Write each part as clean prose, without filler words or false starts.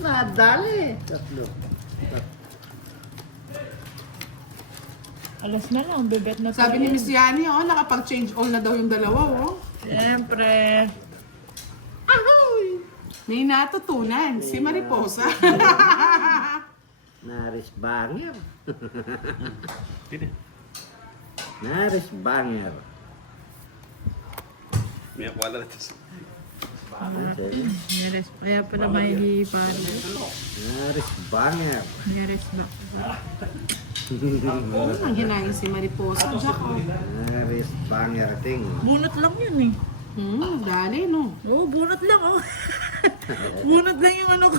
Nadali. Tatlo. Alas na lang, bebet na Sabi ni tayo. Miss Yani, nakapag-change all na daw yung dalawa, Siyempre. Ahoy! May natutunan, si Mariposa. Naris banger. Naris banger. May akwala na ito. Neres, kaya pala may hipari. Naris banger. Neres ba? Ang hinahin si Mariposa. Jaco. Naris banger ting. Bunot lang yun eh. Dali, no? Oo, bunot lang oh. Bunot lang yung ano ko.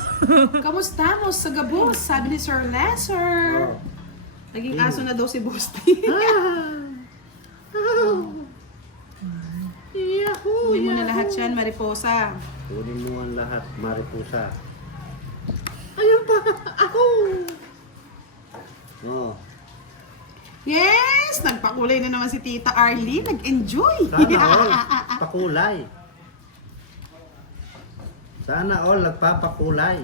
Kamusta mo sa gabos? Sabi ni Sir Lesser. Oh. Naging aso na daw si Bosti. Yahoo! Kunin mo na lahat yan, Mariposa. Kunin mo ang lahat, Mariposa. Ayun pa! Ako! Oh. Yes! Nagpakulay na naman si Tita Arlene. Nag-enjoy. Sana all pakulay. Sana all nagpapakulay.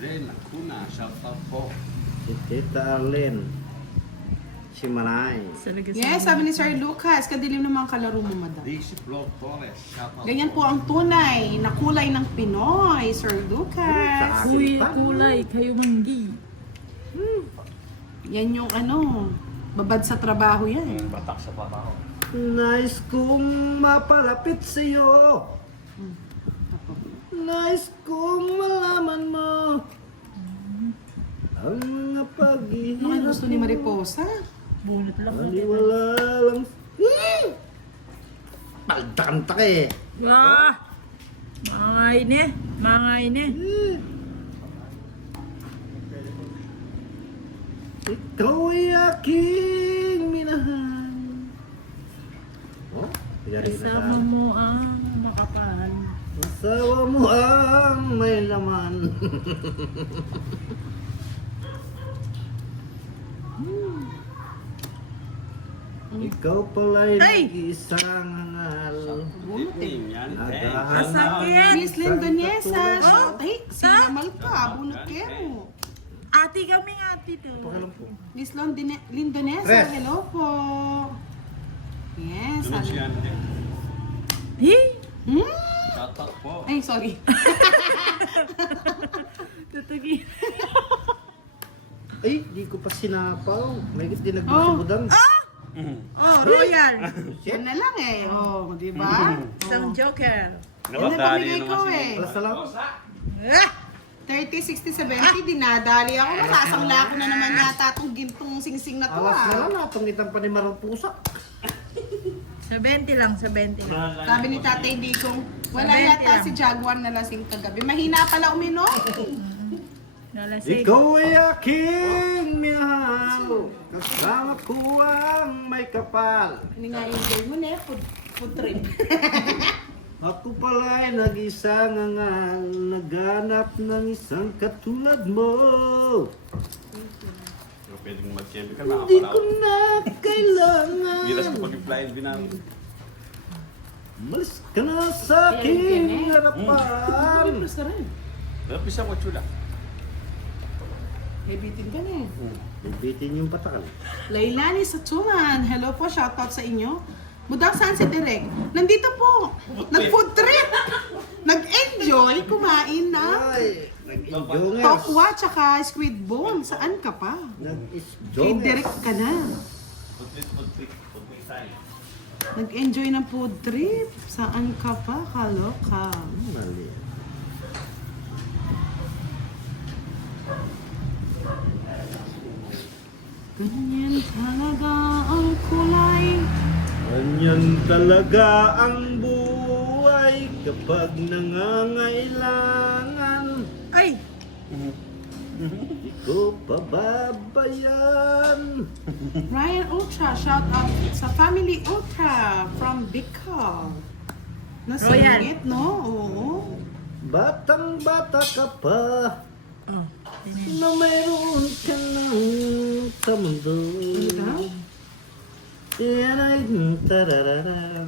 Ren, ako na. Shout out po. Si Tita Arlene. Si Manay. Yes, sabi ni Sir Lucas, kadilim naman ang kalaro mo, madam. Daisy Vlog Torres. Shout out Ganyan po po. ang tunay na kulay ng Pinoy, Sir Lucas. Uy, kulay, kayo manggi. Yan yung babad sa trabaho yan. Batak sa papa ko. Nice kong mapalapit sa'yo. Nice kong malaman mo. Ang mga Ano paghihirap kayo gusto ni Mariposa? Bunot lang. Maliwala lang. Palda-kanta ka eh. Ah! Mga ine. Ikaw ay aking minahan. Oh, yari na Kasama tayo. mo ang makapal. Asawa mo ang may laman. Ikaw pala'y Ay! nag-iisang hangal. Nickname yan. Agahan. Masakit! Miss Lindonesa. Oh, Ay, sa? sinamal ka. Bunot kayo. Ate kami ate to. Pakalam po. Miss Lindonesa, Tres. hello po. Yes. Ano siya? Hi! Shout out po. Ay, sorry. Tutagi. Ay, di ko pa sinapaw. May di Oh. nagbusubudang. Oh, royal. Yan na lang eh. Oh, di ba? Isang joker. Yan na pamigay ko eh. Alas na lang. Ah! 30, 60, 70, dinadali ako. Masasangla ko na naman yata itong gintong singsing na to Alas na ah. lang. Napangitan pa ni Marang Pusa. 70 lang, 70 lang. Sabi ni Tatay Digong, wala 70 yata lang. si Jaguar na lasing kagabi. Mahina pala uminom. Nalasing. Ikaw ay aking minahal. Kasama ko ang may kapal. Ano nga enjoy mo na food trip. Ako pala'y nag-isang angal. Naghanap ng isang katulad mo. Pero pwedeng mag-chemical. Hindi ko Makapalaw. na kailangan. Bilas ko pag-reply binawi. Malis ka na sa aking harapan. Plus na rin. Pero pisa ko chula. May bitin ka na eh. Bibitin yung patakal. Lailani Satuman, hello po, shoutout sa inyo. Budang saan si Direk? Nandito po. Nag-food trip. Nag-enjoy, kumain na. Ay, nag-enjoy. Tokwa tsaka squid bone. Saan ka pa? Kay Direk ka na. Pag-tweet tayo. Nag-enjoy ng food trip. Saan ka pa? Kaloka. Mali. Ganyan talaga ang kulay. Ganyan talaga ang buhay kapag nangangailangan. Ay! Di ko pababayan. Ryan Ultra, shout out sa Family Ultra from Bicol. Nasingit, no? Oo. Batang bata ka pa Oh, na mayroon ka ng sa mundo. Ano daw? Yan ay tarararam.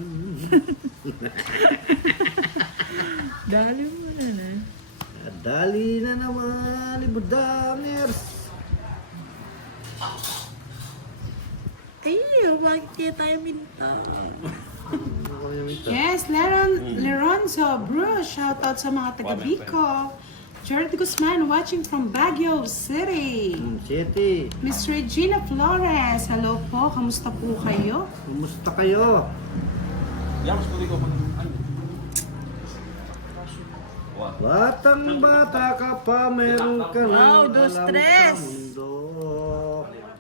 dali mo na na. Dali na naman, Budangers. Ay, bakit kaya tayo minta? Yes, Leronzo Bruce. Shoutout sa mga taga Bicol. Jared Guzman watching from Baguio City. City, Miss Regina Flores. Hello po. Kamusta po kayo? kumusta kayo? Yan, mas tuloy ko pa ng ano. Wow. Batang bata ka pa, meron ka lang Wow, dos, alam tres. sa mundo. Yes.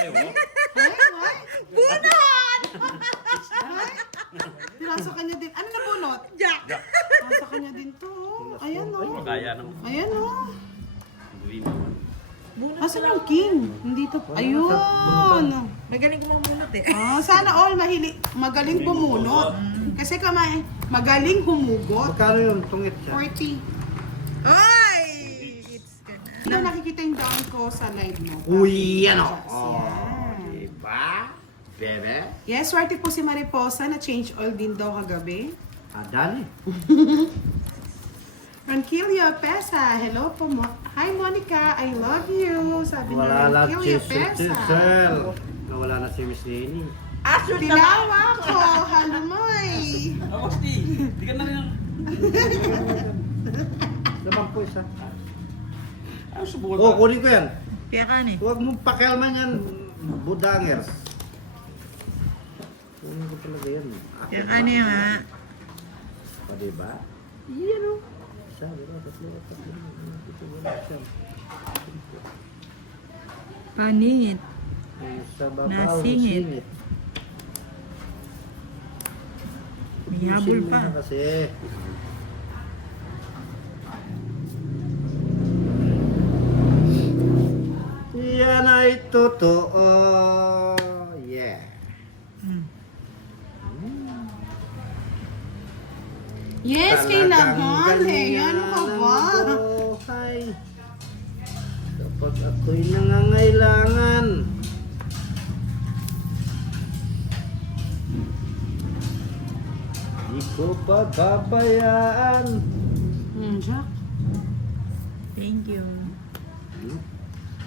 Ay, wow. Bunot! Nasa kanya din. Ano na bunot? Jack! Nasa kanya din to. Oh. Ayan oh. Magaya ng Ayan oh. buwin naman. Asan yung king? Nandito. Ayun. Magaling mo munot eh. Sana all magaling bumunot. Kasi magaling humugot. Magkano yung tungit siya? 40. Ay! It's gonna... Hindi na nakikita yung down ko sa live mo. Uy, ano? Yan. Diba? Bebe? Yes, swerte po si Mariposa na change oil din daw kagabi. Dali. Ronquillo Pesa, hello po mo. Hi Monica, I love you. Sabi ni Wala lang Ronquillo chisel. Pesa. Nawala na si Miss Lenny. Aso na Tilawa ko, halumay. Oh, Steve, di ka na rin. Naman po isa. Ano subukan Oh, kunin ko yan. Kaya ka ni. Huwag mong pakialman yan, Budangers. Kunin ko talaga yan. Kaya ka niya nga. O, diba? Yan o. Isa, dalawa, tatlo, ito, wala siya. Paningit. Yung sa babaw, Nasingit. singit. May habol Ayusin mo pa. na kasi. Yan ay totoo. Yeah. Yes, kailangan eh. Ano ka ba? Buhay. Kapag ako'y nangangailangan. Di ko pababayaan. Jack. Thank you.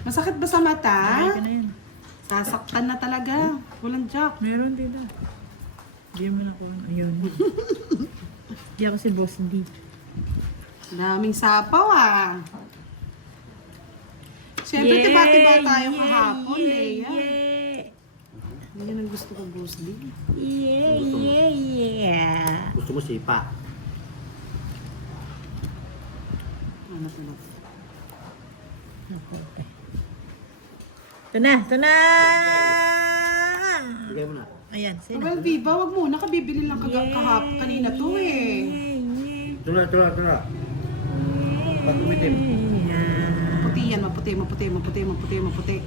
Masakit ba sa mata? Ay ka na yan. Sasaktan na talaga. Walang Jack. Meron dito. Hindi mo na ko. Ayun. Hindi ako si Boss D. Daming sapaw ah. Siyempre, tiba-tiba tayo kahapon eh. Yan. Yan ang gusto ko, Bruce Lee. Yeah. Gusto mo sipa? Ano ko na? Ito na, ito na! Bigay mo na. Ayan, sino? Well, Viva, wag muna. Kabibili lang kanina to eh. Tula. Pag umitim. Maputi yan, maputi.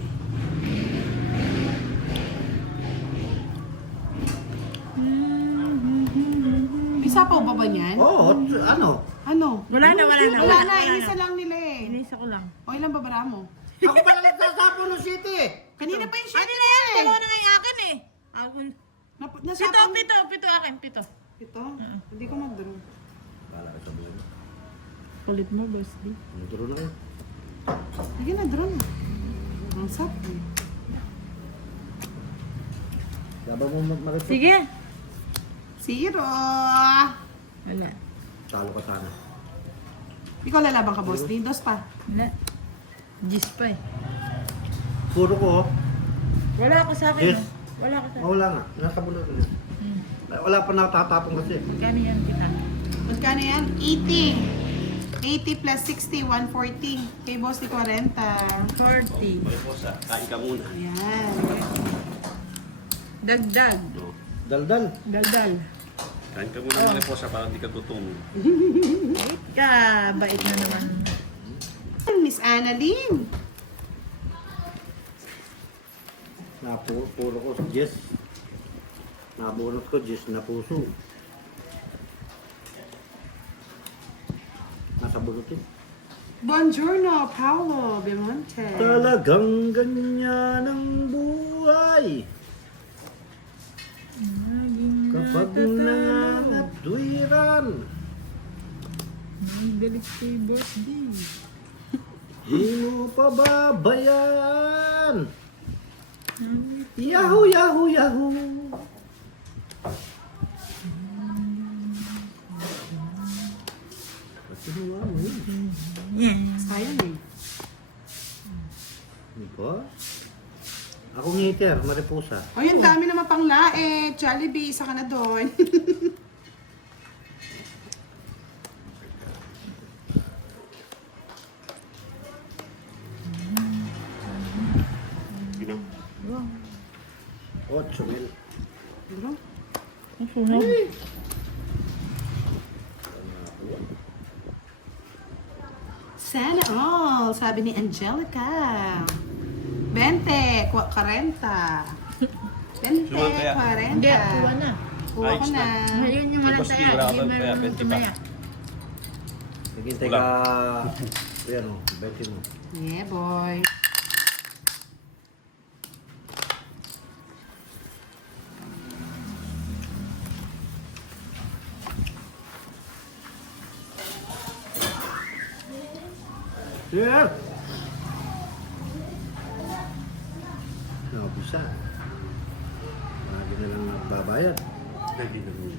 May sapaw ba niyan? Oo, ano? Ano? Wala na. Wala na, inisa lang nila eh. Inisa ko lang. O ilang babara mo? Ako pala nagsasapo ng city. Kanina pa yung shit Ano na yan? eh. Dalawa na nga yung akin eh. Ako. Nasapaw. Pito akin, pito. Ito? Hindi ko mag-draw. Bala ka sa buhay. Kulit mo, Boss D. Turo na kayo. Sige na, draw na. Ang sap eh. Laban mo makita. Sige. Zero. Wala. Talo ka sana. Ikaw lalaban ka, boss. Dos pa. Wala. Gis pa eh. Puro ko. Wala ako sa akin. Yes. No? Wala ako sa akin. Wala nga. Nasa bulo ko na. Wala pa natatapong kasi. Kano yan kita? Magkano yan? 80. 80 plus 60, 140. Kay boss di 40. 40. Mariposa, kain ka muna. Ayan. Dagdag. No. Daldal. Daldal. Kain ka muna, Mariposa, para hindi ka gutom. Bait ka. Bait na naman. Miss Annalyn. Puro ko Jess. Nabunot ko Jess na puso. Nasa bunutin. Buongiorno, Paolo Bemonte. Talagang ganyan ang buhay. Kapag nangangatwiran, Ang galit kay Boss D. di mo pababayaan. Yahoo, yahoo, yahoo. Pati mo nga mo. Yeah. Sayang eh. Hindi ko. Ako ngiter, mariposa. O yun, dami naman pang lae. Jollibee, isa ka na doon. Wow. 8,000. Bro, Ang sunog. sana all, sabi ni Angelica. 20, 40. 20, Suwan kaya? 40. Hindi, kuha na. Kuha ko Ayos na. Ngayon yung Si walang Boss D, taya. wala Hindi ka pa, meron 20 pa. tumaya. Naghintay ka. Ayan o, bete mo. Yeah, boy. Yeah! Nakapisa. Lagi na lang nagbabayad. Hindi na rin.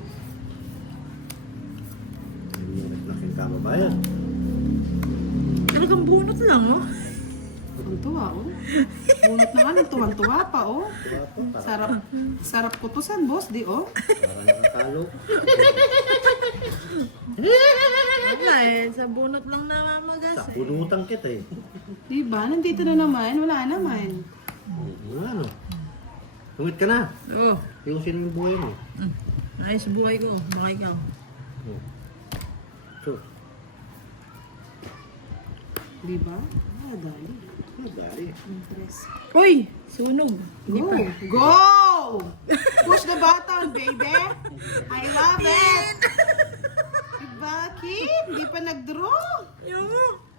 Hindi na kababayad. Talagang bunot lang, oh. Ang tuwa, oh. Bunot naman, ang tuwan-tuwa pa, oh. Diba po? Sarap, sarap kutusan, boss, di, oh. Parang nakatalo. Wala eh, sa bunot lang namamagas Sa eh. punutan kita eh. Diba? Nandito na naman. Wala naman. Ano? Tungit ka na. Oo. Ayusin mo yung buhay mo. Ayos buhay ko. Baka ikaw. Oh. So, Diba? Ah, dali. madali. Impress. Uy! Sunog. Hindi Go! pa. Go! Push the button, baby! I love it! Bakit? Hindi pa nag-draw? Yung.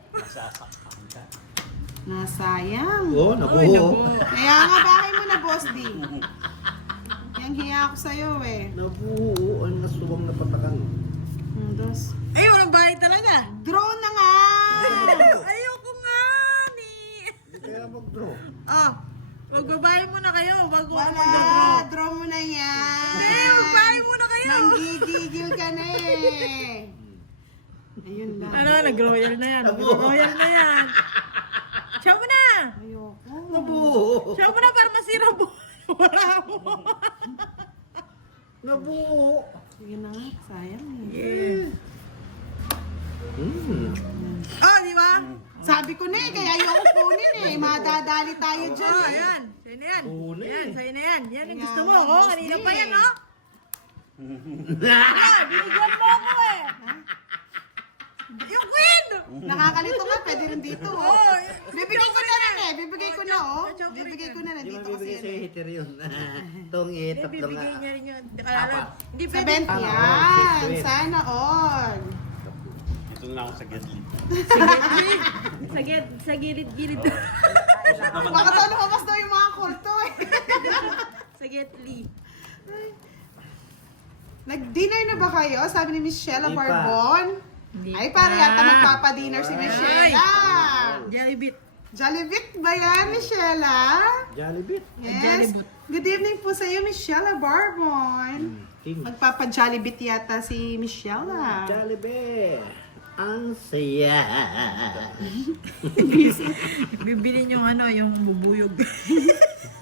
Masasaktan ka. Nasayang. Oh, Ay, naku. naku. Kaya nga, bahay mo na, boss D. Yang hiya ako sa'yo, eh. Nabuo ang nasuwang na patakan. Dos. Ay, walang bahay talaga. Draw na nga! Ayoko nga ni. Hindi kaya mag-draw. Ah, magbabahay muna kayo bago ako Wala! mag-draw. Draw mo na yan! Eh, magbahay muna kayo. Nanggigigil ka na eh! Ayun lang. Ano, nag-royal na yan. Nag-royal na yan. Siya mo na. Ayoko. Nabuo. Siya mo na para masira mo. Wala mo. Nabuo. Sige na nga, sayang eh. Yeah. Oh, di ba? Sabi ko na eh, kaya ayoko kunin eh. Madadali tayo dyan Oh, eh. ayan. Sa'yo na yan. Kunin. Ayan, sa'yo na yan. Yan ang Kaya gusto mo. nga, Oh, boss kanina D pa yan, eh. oh. Ah, binigyan mo ako eh. Yung queen! Nakakalito nga, pwede rin dito oh. Oh, Bibigay ko na rin eh. Bibigay ko na oh. Chocolate Bibigay ko na. Hindi Nandito mo kasi bibigay yan sa'yo eh. hitter yun. Itong itap lang bibigay nga. niya rin yun. Kaya hindi Sa pwede. 20 yan. Sana all. Dito na ako sa gilid. Sa gilid-gilid. Baka saan lumabas daw yung mga kulto eh. Sa gitli. Nag-dinner na ba kayo? Sabi ni Michelle Hindi pa. Barbon. Hindi Ay, para pa. yata magpapa-dinner si Michelle. Jollibee. Jollibee ba yan, Michelle? Jollibee. Yes. Jollibee. Good evening po sa iyo, Michelle Barbon. King. Magpapa-Jollibee yata si Michelle. Jollibee. Ang saya. Bibili yung ano, yung bubuyog.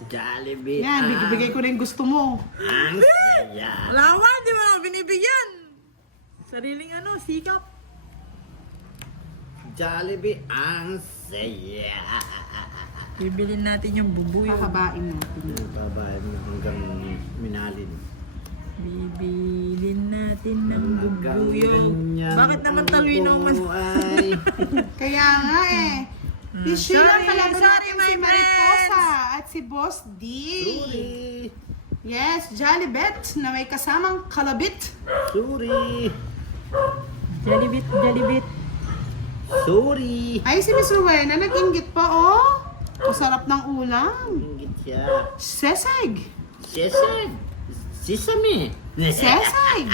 Jollibee. Yan, bibigay ko na yung gusto mo. Ang saya. Lawan, di mo lang binibigyan. Sariling ano, sikap. Jollibee. Ang saya. Bibilin natin yung bubuyog. Kahabain natin. Babae mo hanggang minalin. Bibilin natin ng Hanggang bubuyog. ganyan Bakit naman ang talwino mas... buhay. Kaya nga eh. Michelle, Sorry, kalaban sorry, natin my si Mariposa at si Boss D. Sorry. Yes, Jollibet na may kasamang kalabit. Sorry. Jollibee, Jollibee. Sorry. Ay, si Miss Rowena nag-inggit pa, oh. Masarap ng ulam. Ingit siya. Seseg. Seseg. Sesame. Seseg!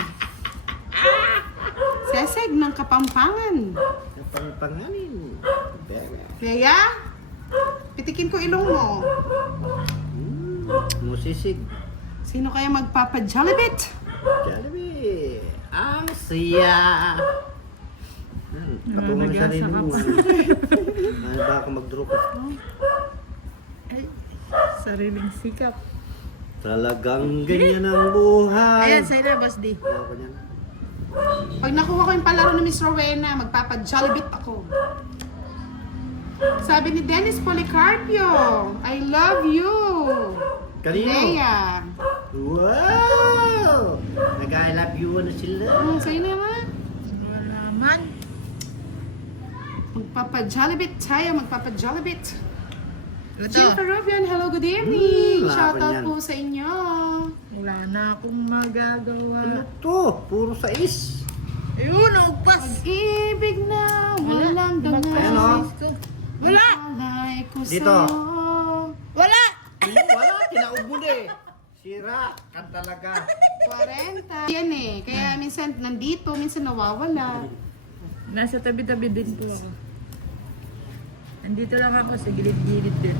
Seseg ng Kapampangan. Napangpanganin. Leia, pitikin ko ilong mo. Musisig. Sino kaya magpapa-Jollibit? Jollibee. Ang siya. Patungo na nag-asa sarili ka mo. pa. Ano ba ako mag-draw ka? Ay, sariling sikap. Talagang ganyan ang buhay. Ayan, sa'yo na, Boss D. Ako niyan. Pag nakuha ko yung palaro ni Miss Rowena, magpapa-Jollibit ako. Sabi ni Dennis Policarpio, I love you. Kanino? Leia. Wow! Nag-I love you na sila. Sa'yo naman. Wala man. Magpapa-Jollibit tayo, magpapa-Jollibit. Ito. Jill Peruvian, hello, good evening. laban Shoutout yan. po sa inyo. Wala na akong magagawa. Ano to? Puro sais. Ayun, naugpas. Ibig na walang Ayan, dangal. oh. Wala. Alay ko Dito. sa'yo. Wala. Wala, tinaob mo na eh. Sira ka talaga. 40. Yan eh. Kaya minsan nandito, minsan nawawala. Nasa tabi-tabi din po ako. Nandito lang ako sa gilid-gilid din.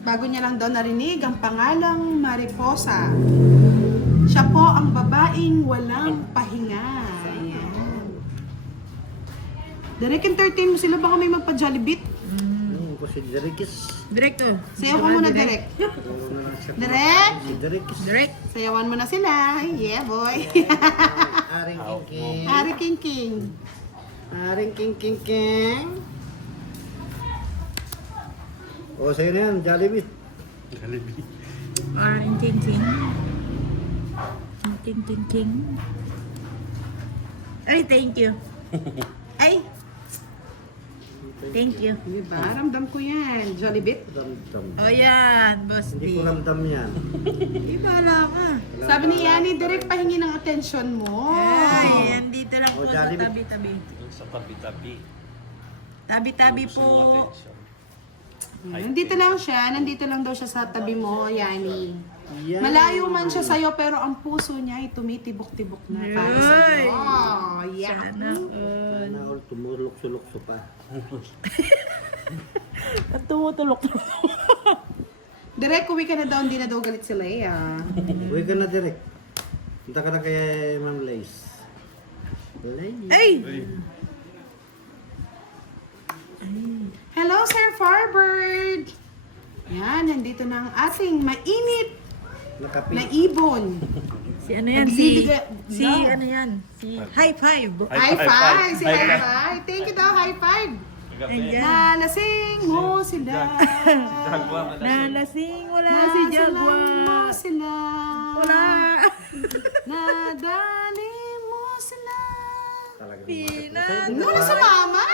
Bago niya lang daw narinig ang pangalang Mariposa. Siya po ang babaeng walang pahinga. Ayan. Direct entertain mo sila, baka may magpa-Jollibit. Ko si Derikis. Direkto. Sayaw ka muna, Direct. Direct! Si Derikis. Direct. Sayawan mo na sila. Yeah, boy. Aring King. Ari King King. Aring King. O, sa'yo na yan, Jollibee. Jollibee. Parang king. King. Ay, thank you. Ay, thank you. Diba? Ramdam ko yan. Jollibit. Ramdam. O yan, Boss Hindi D. ko ramdam yan. Di bahala ka. Sabi ni Yani, direct pahingi ng atensyon mo. Ay, andito lang po O, sa Jollibee. tabi-tabi. Sa tabi-tabi. Tabi-tabi Gusto po. mo attention. Nandito lang siya. Nandito lang daw siya sa tabi mo, Yani. Yan. Malayo man siya sa'yo, pero ang puso niya ay tumitibok-tibok na para sa'yo. Oh, yeah. Sana all. Sana all tumulukso-lukso pa. At tumutulok. Direct, uwi ka na daw. Hindi na daw galit si Leia. Uwi ka na direct. Punta ka na kay Ma'am Lace. Lace. Ay! Hello, Sir Farbird! Yan, nandito na ang ating mainit Nakapi. na ibon. Si ano yan? Si No. ano yan? Si High Five. High five! Si high five! Thank you daw, high five! Ayan. Nalasing mo sila. Nalasing wala si Nasalang mo Jaguar. sila. Wala. Nadali mo sila. Talaga Pinag- Ano na sumama?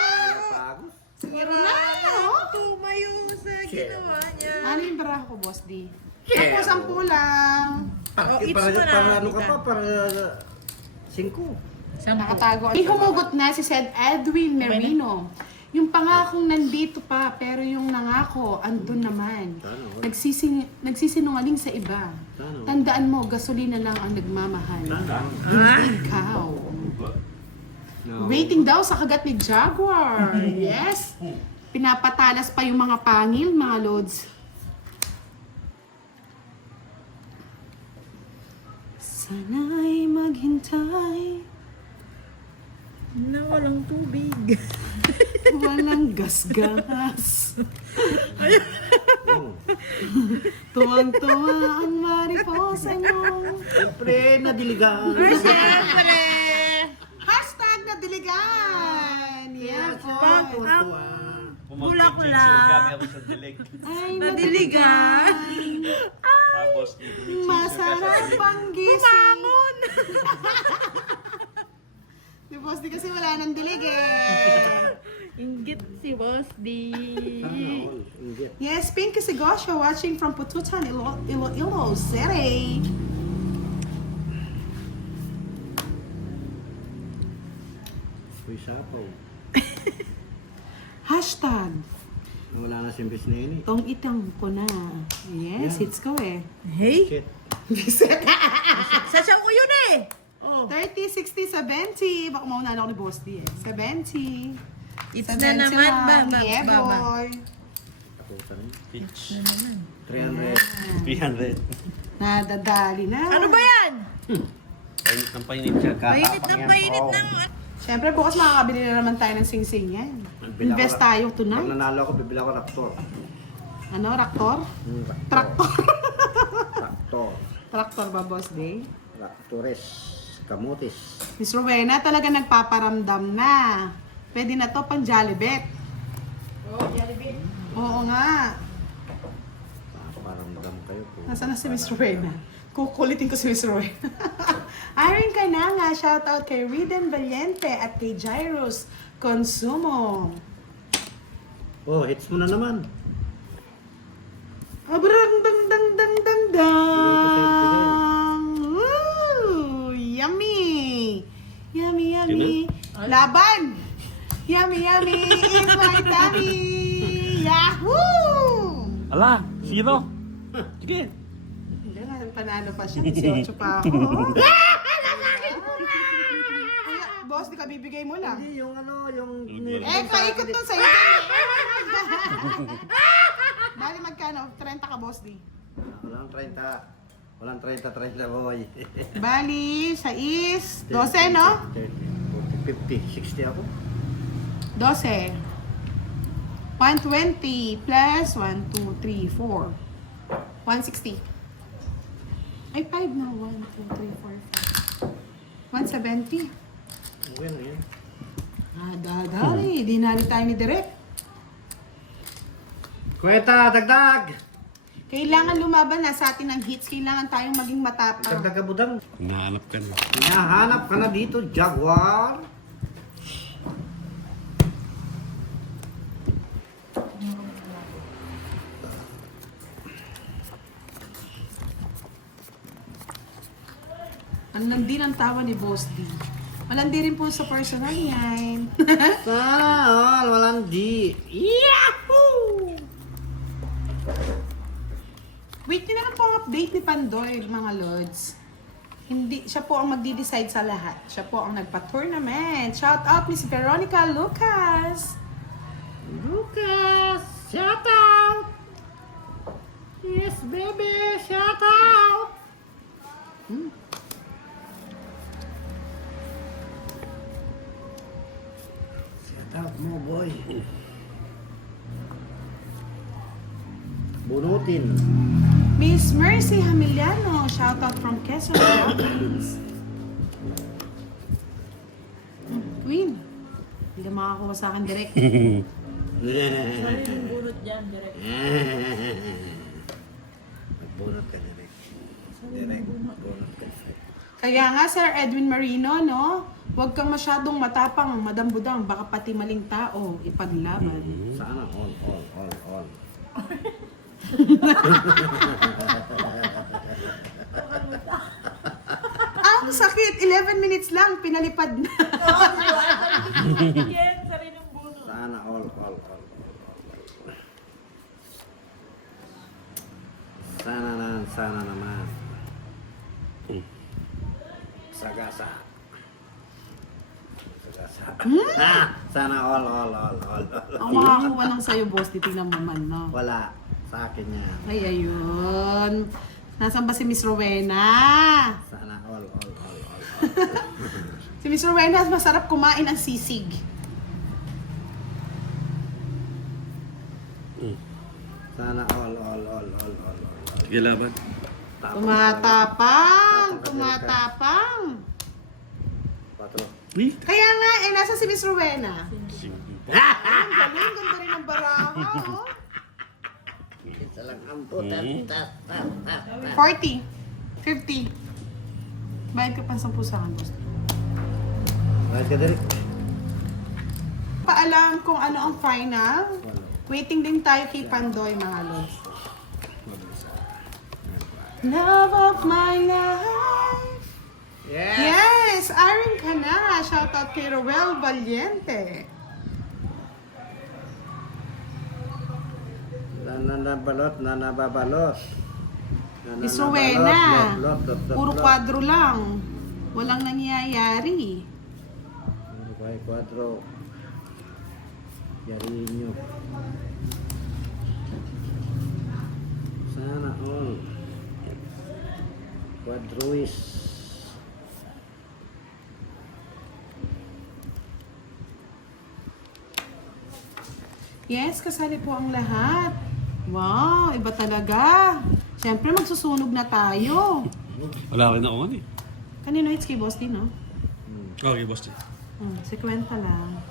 Pagos. Siguro na, oh. Tumayo sa ginawa niya. Ano yung baraha ko, Boss D? Ako, 10 lang. Oh, it's Para, mo na, para ano ka Tita. pa? Para 5. Nakatago. May humugot na si Said Edwin Merino. Yung pangakong nandito pa, pero yung nangako, andun naman. Nagsisinungaling sa iba. Tano. Tandaan mo, gasolina lang ang nagmamahal. Tano. Hindi ikaw. No. Waiting daw sa kagat ni Jaguar. Yes. Pinapatalas pa yung mga pangil, mga lods. Sana'y maghintay. Na walang tubig. Walang gasgas. Oh. Tuwang-tuwa ang mariposa nyo. Siyempre, nadiligan. Siyempre! Hashtag na diligan. Yeah, po. Bula-bula. Kami ako sa dilig. Ay, Nadiligan. Tapos, masarap pang gising. Bumangon! Si Boss D kasi wala nang dilig eh. Inggit si Boss D. Yes, Pinky Sigosha watching from Pututan, Iloilo City. Uy, sapaw. Hashtag Wala na si Imbis na yun eh. Tong itang ko na. Yes, Yeah. hits ko eh. Hey? Shit. Sa siyang ko yun eh! Oh. 30, 60, 70. Baka mauna ako ni Boss D eh. 70. It's na naman ba? Yeah, boy. Takutan mo. Pitch. 300. 300. Nadadali na. Ano ba yan? Painit ng painit siya. Painit ng painit ng... Siyempre, bukas makakabili na naman tayo ng sing-sing yan. Invest tayo Pag tonight. nanalo ako, bibili ako Raptor. Ano, Raptor? Raptor. Traktor. Raptor. Traktor ba, Boss D? Raptores. Kamutis. Miss Rowena talaga nagpaparamdam na. Pwede na to pang Jollibet. Oh, Jollibee. Oo nga. Paparamdam kayo po. Nasaan na si Miss Rowena? Kukulitin ko si Miss Rowena. Irene Cananga, shout out kay Riden Valiente at kay Jairus Consumo. Oh, hits mo na naman. Abrang dang dang dang dang dang. Woo! Yummy! Yummy, yummy. Laban! Yummy, yummy. It's my tummy. Yahoo! Ala, zero. Sige. Hindi nga, panalo pa siya. 18 pa ako. Ay, boss, di ka bibigay mo lang. Hindi, yung ano, yung... Eh, kaikot nun sa'yo. Bali magkano? 30 ka, boss, di. Walang 30. Walang 30, boy. Bali, sa is 12, no? 30, 40, 50, 60 ako. 12. 120 plus 1, 2, 3, 4. 160. Ay, 5 na. 1, 2, 3, 4, 5. 170. Okay na yan. Ah, dadali. Dinali tayo ni Direk. Kweta, dagdag! Kailangan lumaban na sa atin ng hits. Kailangan tayong maging matapang. Dagdag ka budang. Hinahanap ka na. Hinahanap ka na dito, Jaguar. Ang landi ng tawa ni Boss D. Malandi rin po sa personal yan. Sana all, walang G. Yahoo! Wait, nyo naman po ang update ni Pandoy, mga lords. Hindi, siya po ang magdi-decide sa lahat. Siya po ang nagpa-tournament. Shout out, Miss Veronica Lucas. Lucas, shout out. Yes, baby, shout out. Set out mo, boy. Bunutin. Miss Mercy Hamiliano, shout out from Quezon Province. Queen, hindi ka makakuha sa akin direct. Sorry yung bunot dyan, direct. Magbunot ka direct. Direct, bunot ka. Kaya nga, Sir Edwin Marino, no? Huwag kang masyadong matapang, madambudang, baka pati maling tao ipaglaban. Sana all. Ang sakit! 11 minutes lang, pinalipad na. Yan, sarili ng bunot. Sana all. Sana naman. Sagasa. Sana all. Ang makakuha ng sayo, boss, titignan mo man, no? Wala. Sa akin yan. Ay, ayun. Nasaan ba si Miss Rowena? Sana all. Si Miss Rowena, masarap kumain ng sisig. Sana all. Sige, laban. Tumatapang. Patro. Kaya nga, nasa si Miss Rowena? Ang galing, ganda rin ng baraha, oh. Isa lang ang puta. 40. 50. Bayad ka pa 10 sa akin, boss. Bakit ka direct? Paalam kung ano ang final. Waiting din tayo kay Pandoy, mga lods. Love of my life. Yes! Irene Cananga. Shout out kay Roel Valiente. Nananabalot, nanababalot. Miss Rowena, Nananabalot, puro kwadro lang. Walang nangyayari. May kwadro. Yariin nyo. Sana all. Quadruis. Yes, kasali po ang lahat. Wow, iba talaga. Siyempre, magsusunog na tayo. Wala rin ako nga eh. Kanino hits kay Boss din, no? Okay, boss. Si Kwenta lang.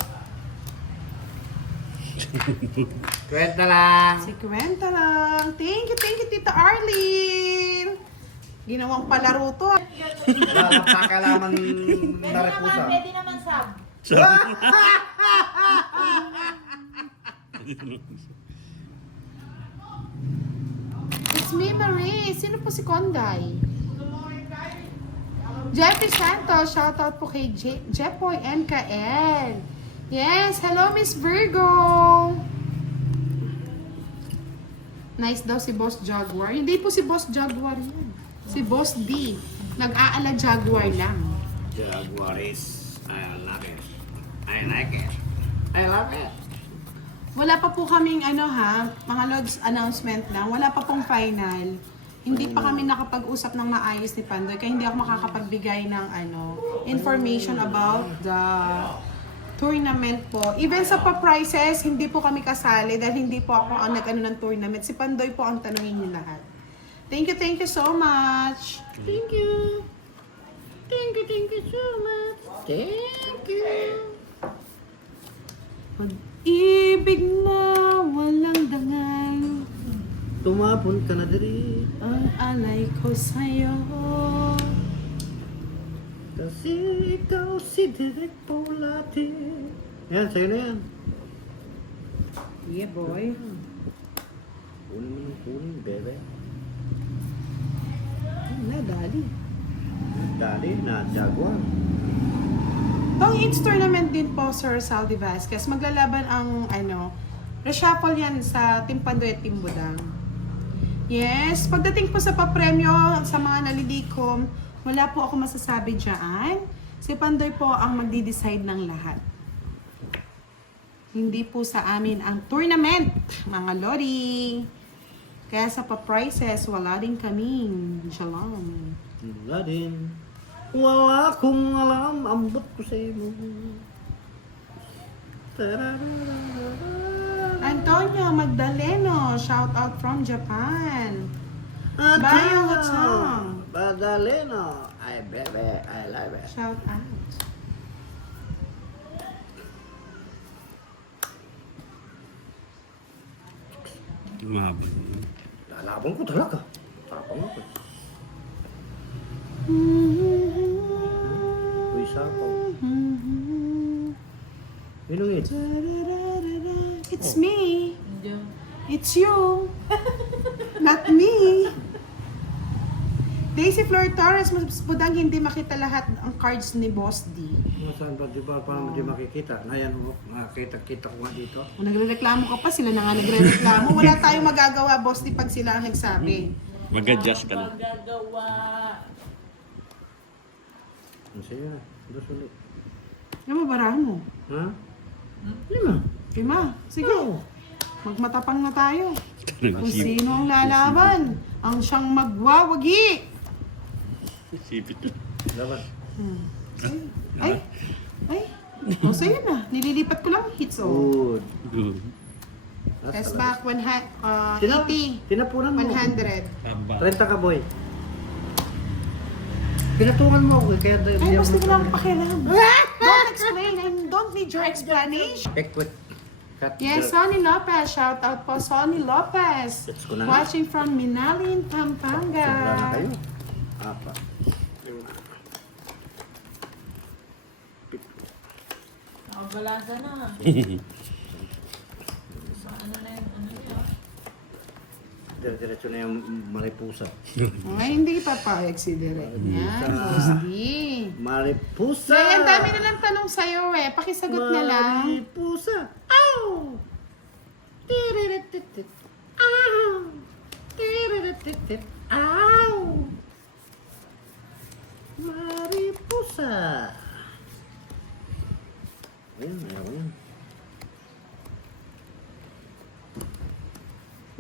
Kwenta lang. Si Kwenta lang. Thank you, Tita Arlene. Ginawang palaro to. Wala kang pakalaman na repusa. Pwede naman sab. It's me, Marie. Sino po si Konday? Jeffrey Santos, shoutout po kay Jepoy MKL. Yes, hello Miss Virgo. Nice daw si Boss Jaguar. Hindi po si Boss Jaguar yan. Si Boss D. Nag-aala Jaguar lang. Jaguar is, I love it. I like it. I love it. Wala pa po kaming mga lods announcement lang. Wala pa pong final. Hindi pa kami nakapag-usap ng maayos ni Pandoy kaya hindi ako makakapagbigay ng information about the tournament po. Even sa pa-prices, hindi po kami kasali dahil hindi po ako ang nag-ano ng tournament. Si Pandoy po ang tanungin niyo lahat. Thank you so much. Thank you. Thank you so much. Thank you. Pag-ibig na walang dangal, Tumapon ka na diri. ang alay ko sa'yo. Kasi ikaw si Direk Paulati. Yan, sa'yo na yan. Yeah, boy. Kunin mo ng kunin, bebe. Nadali. Dali na Jaguar. Tong Eats tournament din po, Sir Saldi Vasquez. Maglalaban ang reshuffle yan sa Team Pandoy at Team Budang. Yes, pagdating po sa papremyo sa mga nalilikom, wala po ako masasabi dyan. Si Pandoy po ang magdi-decide ng lahat. Hindi po sa amin ang tournament, mga lori. Kaya sa pa-prices, wala din kaming shalom. Wala din. Wala akong alam, ambot ko sa iyo. Antonio Magdaleno, shout out from Japan. Bayo Hotsong, Badaleno. Ay, bebe, I love it. shout out. Mabal. Lalaban ko talaga. Tapang ako. Puwisa ako. Yun it. It's me. It's you. Not me. Daisy Flor Torres, mas budang hindi makita lahat ang cards ni Boss D. Saan ba? Di ba parang di makikita? Ngayon, nakita ko nga dito. Kung nagrereklamo ka pa, sila na nga nagrereklamo. Wala tayong magagawa, Boss D, pag sila ang nagsabi. Mag-adjust ka lang. Magagawa. Ang siya. Dos ulit. Ano mo, barahan mo? Ha? Lima. Lima. Sige. Magmatapang na tayo. Kung sino ang lalaban, ang siyang magwawagi. Sipit lang. Laban. Ay. O, sa'yo na. Nililipat ko lang. Hits, oh. Good. Good. Test back, 80. Tinapunan mo. 100. Taba. 30 ka, boy. Pinatungan mo ako, kaya Ay, basta ko lang pakialam. Don't explain. I don't need your explanation. Equit. Cut Yes, the- Sonny Lopez. Shout out po, Sonny Lopez. Let's go na nga. Watching from Minalin, Pampanga. Sobra na kayo. Apa. Nakabalasa na. Ano na yun? Ano yun? Diretso na yung maripusa. Ay, hindi papayag si Direk. Yan, Boss D. Maripusa! Ay, ang dami nilang tanong sa'yo eh. Pakisagot na lang. Maripusa! Ow! Tiriritit. Ah! tit. Ow! Mariposa. Ayun, ayun.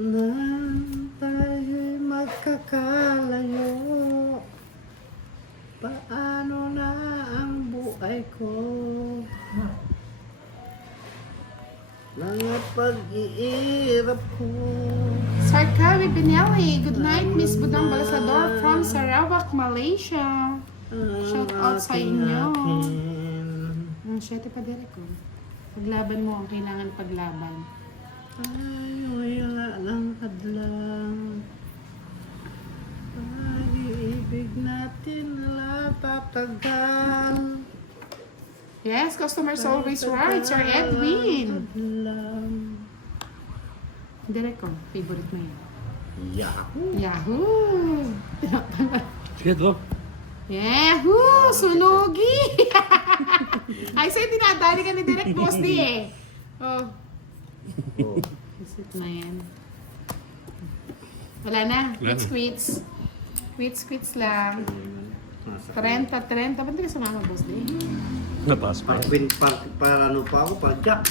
Nang tayo'y magkakalayo, paano na ang buhay ko? Mga pag-iirap ko. Sarkawi Benelli, good night Miss Budang Balasador from Sarawak, Malaysia. Shout out sa inyo. Syete pa direk ko. Paglaban mo ang kailangan paglaban. Ay, wala lang hadlang. Pag-ibig natin wala tatagal. Yes, customers always right, Sir Edwin. Direk ko, favorite mo yan. Yahoo! Yahoo! Sige, to. Yahoo! Sunugi! Ay, sa'yo tinadali ka ni Direk Boss di eh. Oh. Oh. Visit na yan. Wala na. Quits, quits. Quits lang. 30. Ba't di ka sumama, Boss di? Napas pa. Para ano pa ako, pa jack.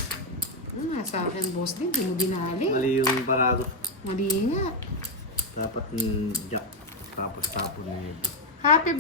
Sa akin, Boss di. Di mo dinali. Mali yung paragos. Mali nga. Dapat jack. Tapos tapon na yun. Happy